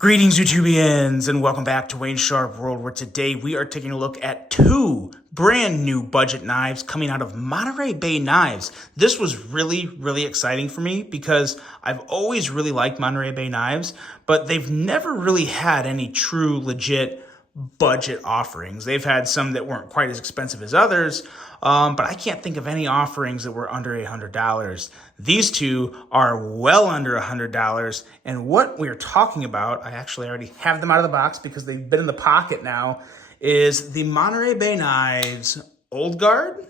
Greetings, YouTubians, and welcome back to Wayne Sharp World, where today we are taking a look at two brand new budget knives coming out of Monterey Bay Knives. This was really exciting for me because I've always really liked Monterey Bay Knives, but they've never really had any true, legit budget offerings. They've had some that weren't quite as expensive as others, but I can't think of any offerings that were under $100. These two are well under $100, and what we're talking about, I actually already have them out of the box because they've been in the pocket now, is the Monterey Bay Knives Old Guard,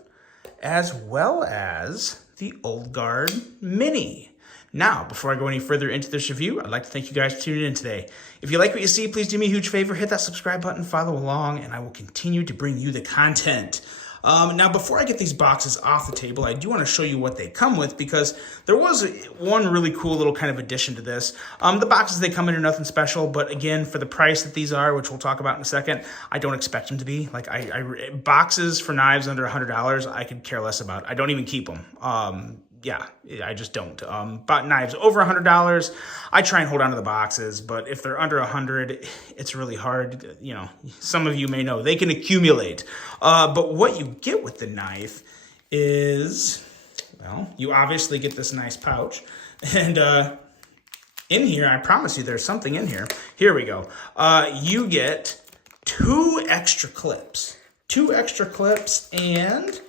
as well as the Old Guard Mini. Now, before I go any further into this review, I'd like to thank you guys for tuning in today. If you like what you see, please do me a huge favor, hit that subscribe button, follow along, and I will continue to bring you the content. Now, before I get these boxes off the table, I do want to show you what they come with because there was one really cool little kind of addition to this. The boxes they come in are nothing special, but again, for the price that these are, which we'll talk about in a second, I don't expect them to be. Like, boxes for knives under $100, I could care less about. I don't even keep them. Yeah, I just don't. But knives over $100, I try and hold on to the boxes, but if they're under 100, it's really hard. You know, some of you may know they can accumulate. But what you get with the knife is, well, you obviously get this nice pouch, and in here, I promise you, there's something in here. Here we go. You get two extra clips and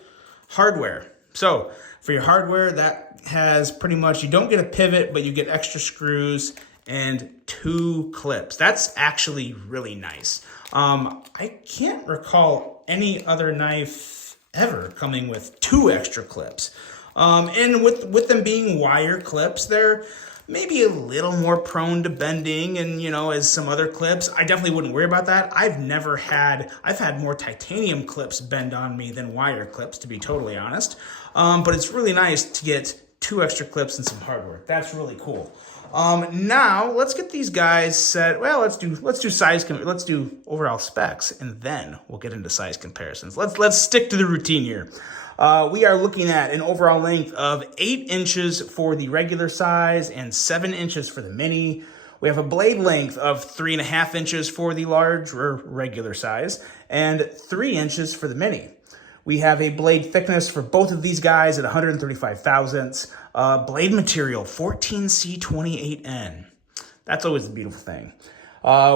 hardware. So for your hardware, that has pretty much, you don't get a pivot, but you get extra screws and two clips. That's actually really nice. I can't recall any other knife ever coming with two extra clips. And with them being wire clips, they're maybe a little more prone to bending and, you know, as some other clips. I definitely wouldn't worry about that. I've had more titanium clips bend on me than wire clips, to be totally honest. But it's really nice to get two extra clips and some hardware. That's really cool. Now let's get these guys set. Well, let's do overall specs, and then we'll get into size comparisons. Let's stick to the routine here. We are looking at an overall length of 8 inches for the regular size and 7 inches for the mini. We have a blade length of 3.5 inches for the large or regular size and 3 inches for the mini. We have a blade thickness for both of these guys at 135 thousandths. Blade material, 14C28N. That's always the beautiful thing.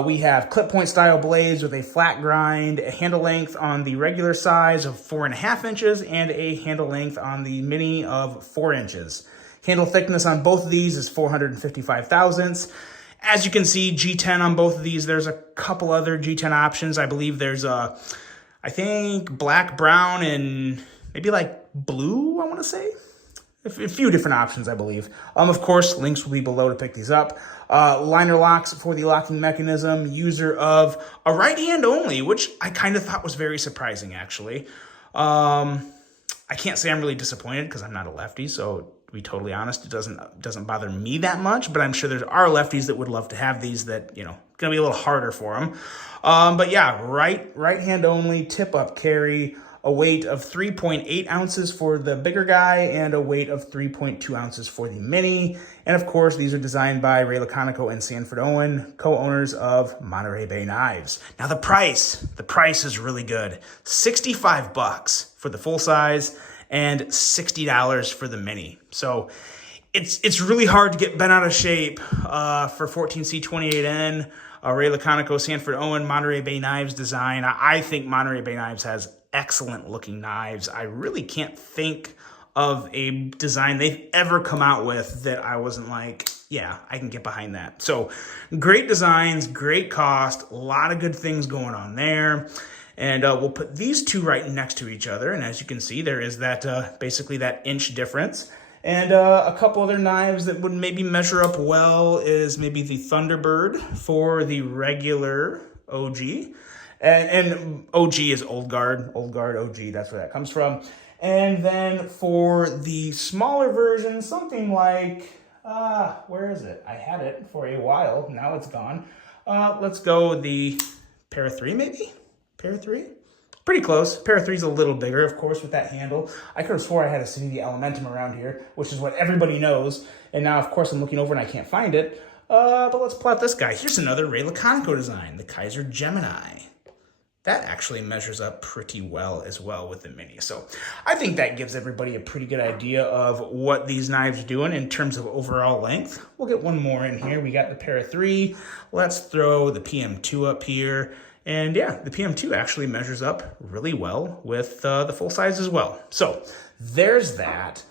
We have clip point style blades with a flat grind, a handle length on the regular size of 4.5 inches, and a handle length on the mini of 4 inches. Handle thickness on both of these is 455 thousandths. As you can see, G10 on both of these. There's a couple other G10 options. I believe there's I think black, brown, and maybe like blue, I want to say. A few different options, I believe. Of course, links will be below to pick these up. Liner locks for the locking mechanism. User of a right hand only, which I kind of thought was very surprising, actually. I can't say I'm really disappointed because I'm not a lefty, so to be totally honest, it doesn't bother me that much, but I'm sure there are lefties that would love to have these that, you know, going to be a little harder for them. But yeah, right hand only, tip up carry, a weight of 3.8 ounces for the bigger guy and a weight of 3.2 ounces for the mini. And of course, these are designed by Ray Laconico and Sanford Owen, co-owners of Monterey Bay Knives. Now the price is really good. $65 for the full size and $60 for the mini. So it's really hard to get bent out of shape for 14C28N, Ray Laconico, Sanford Owen, Monterey Bay Knives design. I think Monterey Bay Knives has excellent looking knives. I really can't think of a design they've ever come out with that I wasn't like, yeah, I can get behind that. So great designs, great cost, a lot of good things going on there. And we'll put these two right next to each other. And as you can see, there is that basically that inch difference. And a couple other knives that would maybe measure up well is maybe the Thunderbird for the regular OG. And OG is Old Guard OG, that's where that comes from. And then for the smaller version, something like, where is it? I had it for a while, now it's gone. Let's go the Para 3 maybe? Para 3? Pretty close. Para 3 is a little bigger, of course, with that handle. I could have swore I had a City Elementum around here, which is what everybody knows. And now, of course, I'm looking over and I can't find it. But let's plot this guy. Here's another Ray Laconico design, the Kaiser Gemini. That actually measures up pretty well as well with the mini. So I think that gives everybody a pretty good idea of what these knives are doing in terms of overall length. We'll get one more in here. We got the Para 3. Let's throw the PM2 up here. And yeah, the PM2 actually measures up really well with the full size as well. So there's that.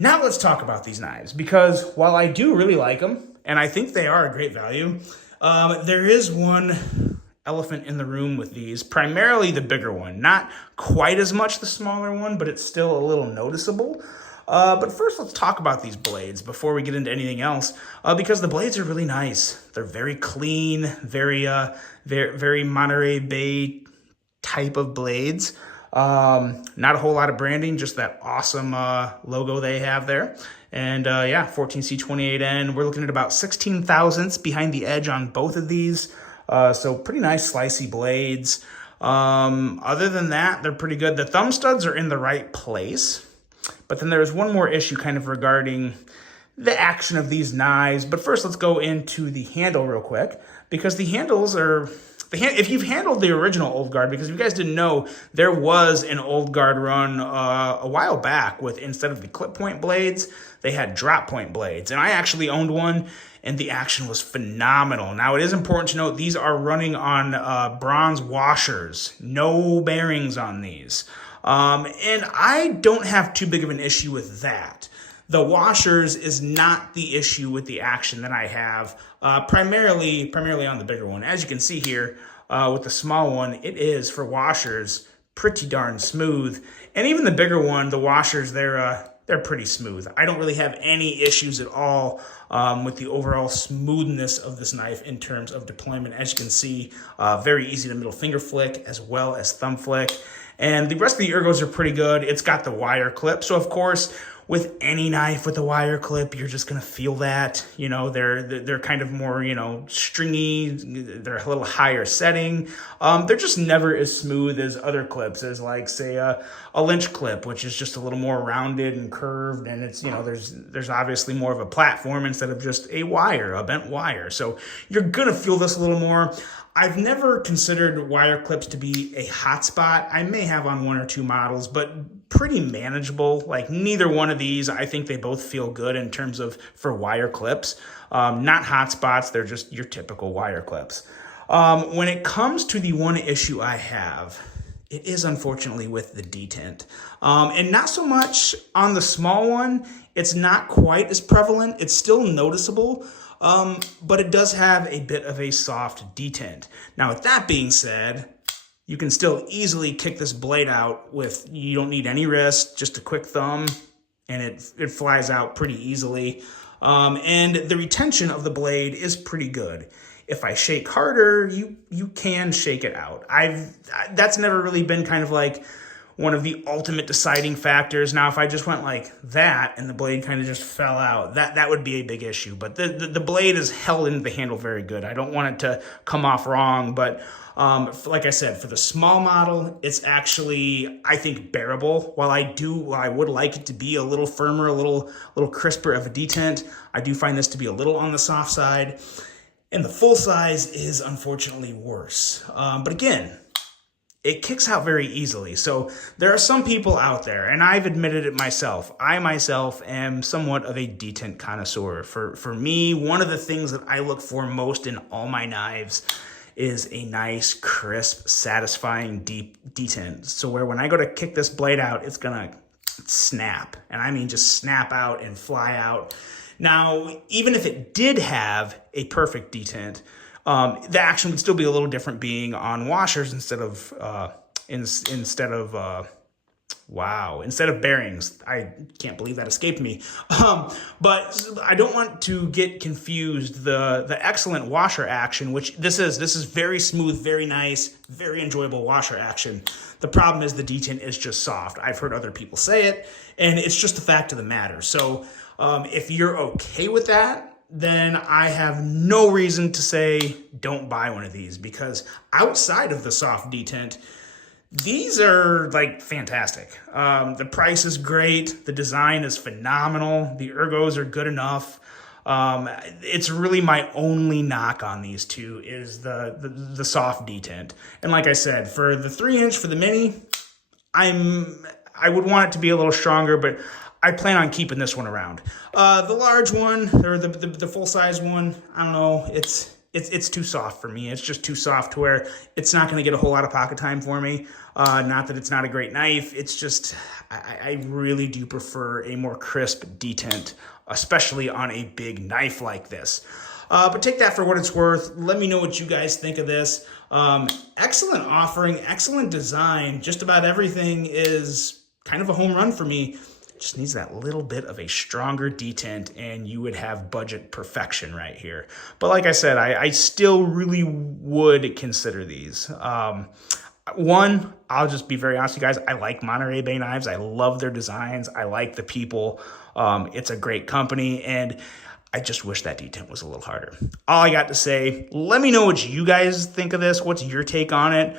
Now let's talk about these knives, because while I do really like them, and I think they are a great value, there is one elephant in the room with these, primarily the bigger one. Not quite as much the smaller one, but it's still a little noticeable. But first, let's talk about these blades before we get into anything else, because the blades are really nice. They're very clean, very Monterey Bay type of blades. Not a whole lot of branding, just that awesome logo they have there. And yeah, 14C28N. We're looking at about 16 thousandths behind the edge on both of these. So pretty nice slicey blades. Other than that, they're pretty good. The thumb studs are in the right place. But then there's one more issue kind of regarding the action of these knives. But first, let's go into the handle real quick, because the handles are... If you've handled the original Old Guard, because if you guys didn't know, there was an Old Guard run a while back with, instead of the clip point blades, they had drop point blades. And I actually owned one, and the action was phenomenal. Now, it is important to note these are running on bronze washers, no bearings on these. And I don't have too big of an issue with that. The washers is not the issue with the action that I have, primarily on the bigger one. As you can see here, with the small one, it is, for washers, pretty darn smooth. And even the bigger one, the washers, they're pretty smooth. I don't really have any issues at all with the overall smoothness of this knife in terms of deployment. As you can see, very easy to middle finger flick as well as thumb flick. And the rest of the ergos are pretty good. It's got the wire clip. So, of course, with any knife with a wire clip, you're just going to feel that. You know, they're kind of more, you know, stringy. They're a little higher setting. They're just never as smooth as other clips, as like, say, a Lynch clip, which is just a little more rounded and curved. And it's, you know, there's obviously more of a platform instead of just a wire, a bent wire. So you're going to feel this a little more. I've never considered wire clips to be a hot spot. I may have on one or two models, but pretty manageable. Like, neither one of these, I think they both feel good in terms of for wire clips. Not hot spots, they're just your typical wire clips. When it comes to the one issue I have, it is unfortunately with the detent. And not so much on the small one. It's not quite as prevalent. It's still noticeable. But it does have a bit of a soft detent. Now, with that being said, you can still easily kick this blade out with, you don't need any wrist, just a quick thumb, and it flies out pretty easily. And the retention of the blade is pretty good. If I shake harder, you can shake it out. That's never really been kind of like one of the ultimate deciding factors. Now, if I just went like that and the blade kind of just fell out, that would be a big issue. But the blade is held into the handle very good. I don't want it to come off wrong, but like I said, for the small model, it's actually, I think, bearable. While I would like it to be a little firmer, a little crisper of a detent, I do find this to be a little on the soft side. And the full size is unfortunately worse. But again, it kicks out very easily. So there are some people out there, and I've admitted it myself. I myself am somewhat of a detent connoisseur. For me, one of the things that I look for most in all my knives is a nice, crisp, satisfying, deep detent. So where when I go to kick this blade out, it's gonna snap. And I mean just snap out and fly out. Now, even if it did have a perfect detent, the action would still be a little different being on washers instead of bearings. I can't believe that escaped me. But I don't want to get confused. The excellent washer action, which this is very smooth, very nice, very enjoyable washer action. The problem is the detent is just soft. I've heard other people say it, and it's just the fact of the matter. So if you're okay with that, then I have no reason to say don't buy one of these, because outside of the soft detent, these are like fantastic. The price is great. The design is phenomenal. The ergos are good enough. It's really my only knock on these two is the soft detent. And like I said, for the 3-inch for the mini, I would want it to be a little stronger, but I plan on keeping this one around. The large one, or the full-size one, I don't know, it's too soft for me. It's just too soft to where it's not going to get a whole lot of pocket time for me. Not that it's not a great knife. It's just, I really do prefer a more crisp detent, especially on a big knife like this. But take that for what it's worth. Let me know what you guys think of this. Excellent offering, excellent design. Just about everything is kind of a home run for me. Just needs that little bit of a stronger detent and you would have budget perfection right here. But like I said, I still really would consider these. One, I'll just be very honest with you guys, I like Monterey Bay Knives. I love their designs. I like the people. It's a great company, and I just wish that detent was a little harder. All I got to say, let me know what you guys think of this. What's your take on it?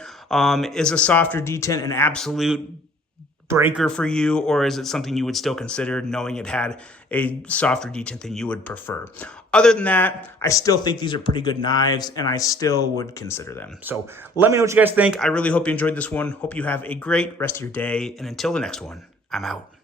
Is a softer detent an absolute breaker for you, or is it something you would still consider knowing it had a softer detent than you would prefer? Other than that, I still think these are pretty good knives, and I still would consider them. So let me know what you guys think. I really hope you enjoyed this one. Hope you have a great rest of your day, and until the next one, I'm out.